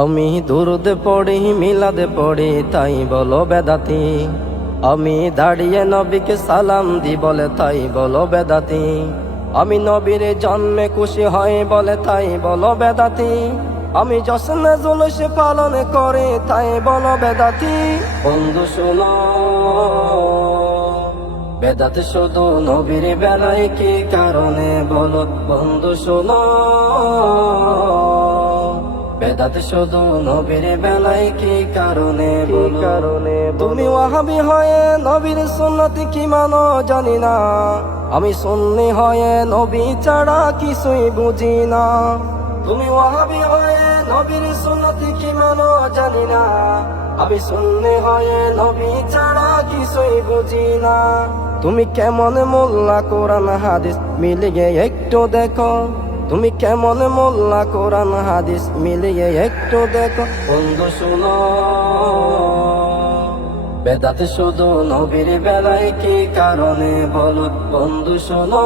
আমি দুরুদ পড়ি, মিলাদে পড়ি, তাই বলো বেদাতি। আমি দাঁড়িয়ে নবীকে সালাম দি বলে, তাই বলো বেদাতি। আমি নবীর জন্মে খুশি হয় বলে, তাই বলো বেদাতি। আমি জশ্নে জুলুস পালন করে, তাই বলো বেদাতি। বন্ধু শোনো, বেদাত শুধু নবীর বেলায় কি কারণে বলো? বন্ধু শোনো বেদাত শুধু নবীর বেলায় কি কারণে কারণে তুমি ওয়াহাবি হয়ে নবীর সুন্নতি কি মানো জানি না। আমি সুন্নি হয়ে নবী ছাড়া কিছুই বুঝি না। তুমি ওয়াহাবি হয়ে নবীর সুন্নতি কি মানো জানি না। আমি সুন্নি হয়ে নবী ছাড়া কিছুই বুঝি না। তুমি কেমন মোল্লা কোরআন হাদিস মিলিয়ে একটু দেখো। তুমি কেমন মোল্লা কোরআন, হাদিস মিলিয়ে একটু দেখো। বন্ধু, শুনো। বেদাতে শুধু নবীর বেলায় কি কারণে বলো? বন্ধু, শোনো।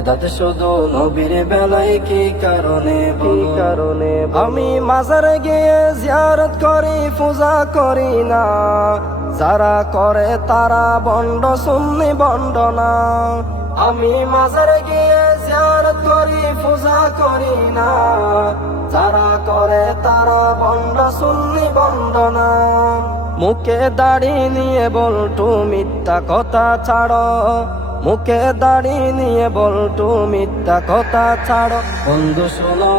বেদাতে শুধু নবীর বেলায় কি কারণে কি কারণে আমি মাজারে গিয়ে জিয়ারত করি পূজা করি না। যারা করে তারা বন্ড সুন্নি বন্ড না। আমি মাজারে গিয়ে জিয়ারত করি পূজা করি না। যারা করে তারা বন্ড সুন্নি বন্ড না। মুখে দাড়ি নিয়ে বলটু মিথ্যা কথা ছাড়ো। মুখে দাড়ি নিয়ে বলটু মিথ্যা কথা ছাড়ো। বন্ধু শোনো।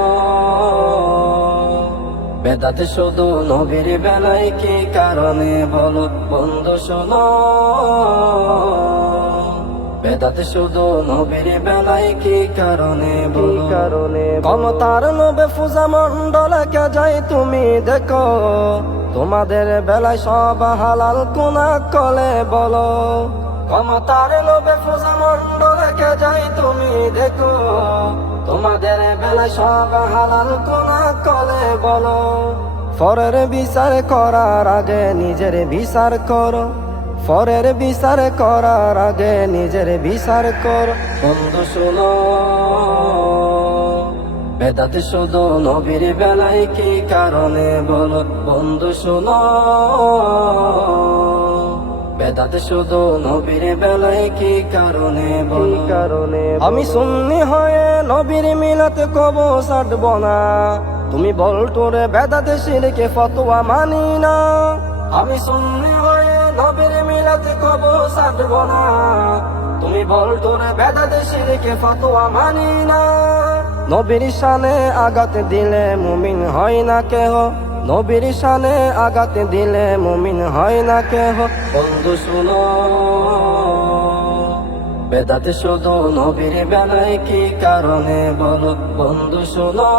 বেদাতে শুধু নবীর বেলায় কি কারণে বলো বন্ধু শোনো। বেদাতে শুধু নবীর বেলায় কি কারণে বলো কারণে ক্ষমতার নবে পূজা মন্ডলকে যাই তুমি দেখো। তোমাদের বেলায় সব হালাল কোনা কলে বলো। ক্ষমতার লোভে পূজা মন্ডলকে যাই তুমি দেখো। তোমাদের বেলা সব হালাল কোনা কলে বলো। পরের বিচার করার আগে নিজের বিচার করো। পরের বিচার করার আগে নিজের বিচার কর। বন্ধু শোনো, বেদাতে শুধু নবীর বেলায় কি কারণে বলো? বন্ধু শোনো বেদাতে শুধু নবীর বেলায় কি কারণে বল? কারণে আমি সুন্নি হয়ে নবীর মিলাতে কব সাটব না। তুমি বল তোরে বেদাতে শিরকে ফতোয়া মানি না। আমি সুন্নি হয়ে নবীর মিলাতে কব সাটব না। তুমি বল তোরে বেদাতে শিরকে ফতোয়া মানি না। নবীর শানে আঘাত দিলে মুমিন হয় না কেহ। নবীর শানে আঘাত দিলে মুমিন হয় না কেহ। বন্ধু শুনো বেদাতে শুধু নবীর বেলায় কি কারণে বলো? বন্ধু শুনো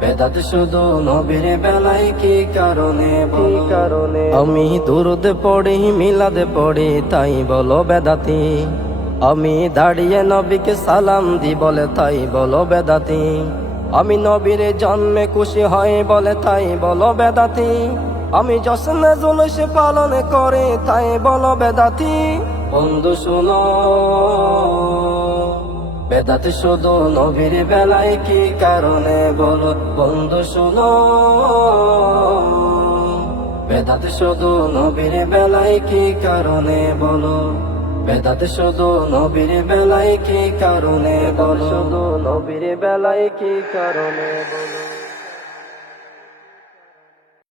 বেদাতে শুধু নবীর বেলায় কি কারণে কি কারণে? আমি দুরুদ পড়ি মিলাদ পড়ি তাই বলো বেদাতি। আমি দাঁড়িয়ে নবীকে সালাম দি বলে তাই বলো বেদাতি। আমি নবীর জন্মে খুশি হয় বলে তাই বলো বেদাতি। আমি জশ্নে জুলুস পালন করে তাই বলো বেদাতি। বন্ধু শুনো, বেদাতে শুধু নবীর বেলায় কি কারণে বলো? বন্ধু শুনো, বেদাতে শুধু নবীর বেলায় কি কারণে বলো? বেদাতে শুধু নবীর বেলায় কি কারণে বল? শুধু নবীর বেলায় কি কারণে বলো?